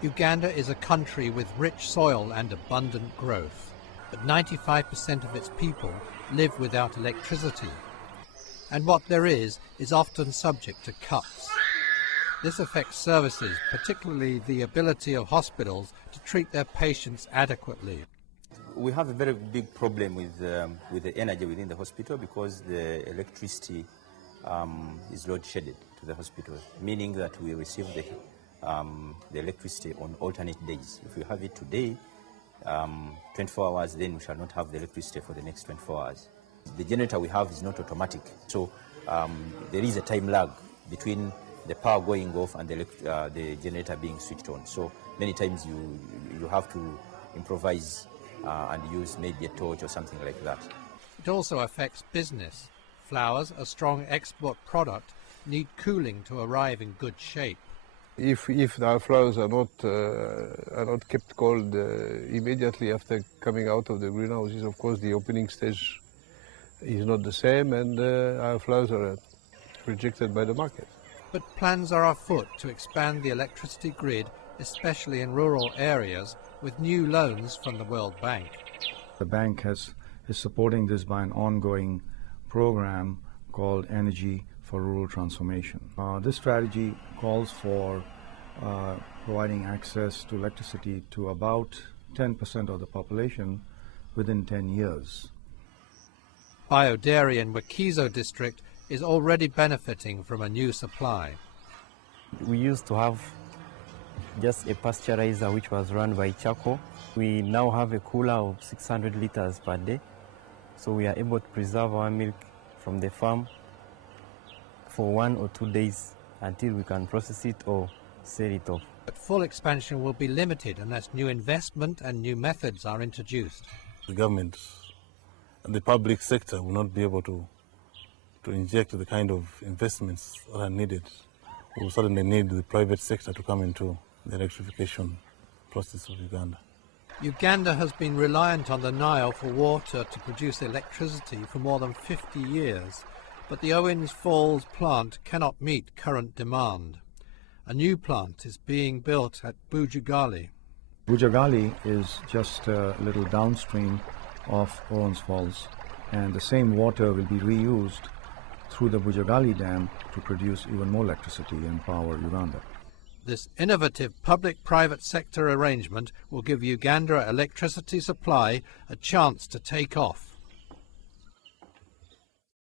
Uganda is a country with rich soil and abundant growth, but 95% of its people live without electricity, and what there is often subject to cuts. This affects services, particularly the ability of hospitals to treat their patients adequately. We have a very big problem with the energy within the hospital because the electricity is load-shedded to the hospital, meaning that we receive the electricity on alternate days. If we have it today, 24 hours, then we shall not have the electricity for the next 24 hours. The generator we have is not automatic, so there is a time lag between the power going off and the generator being switched on. So many times you have to improvise and use maybe a torch or something like that. It also affects business. Flowers, a strong export product, need cooling to arrive in good shape. If our flowers are not kept cold immediately after coming out of the greenhouses, of course the opening stage is not the same, and our flowers are rejected by the market. But plans are afoot to expand the electricity grid, especially in rural areas, with new loans from the World Bank. The bank is supporting this by an ongoing program called Energy for Rural Transformation. This strategy calls for providing access to electricity to about 10% of the population within 10 years. Biodairy in Wakizo district is already benefiting from a new supply. We used to have just a pasteurizer which was run by charcoal. We now have a cooler of 600 liters per day, so we are able to preserve our milk from the farm for 1 or 2 days until we can process it or sell it off. But full expansion will be limited unless new investment and new methods are introduced. The government and the public sector will not be able to inject the kind of investments that are needed. We will certainly need the private sector to come into the electrification process of Uganda. Uganda has been reliant on the Nile for water to produce electricity for more than 50 years, but the Owens Falls plant cannot meet current demand. A new plant is being built at Bujagali. Bujagali is just a little downstream of Owens Falls, and the same water will be reused through the Bujagali Dam to produce even more electricity and power Uganda. This innovative public-private sector arrangement will give Uganda electricity supply a chance to take off.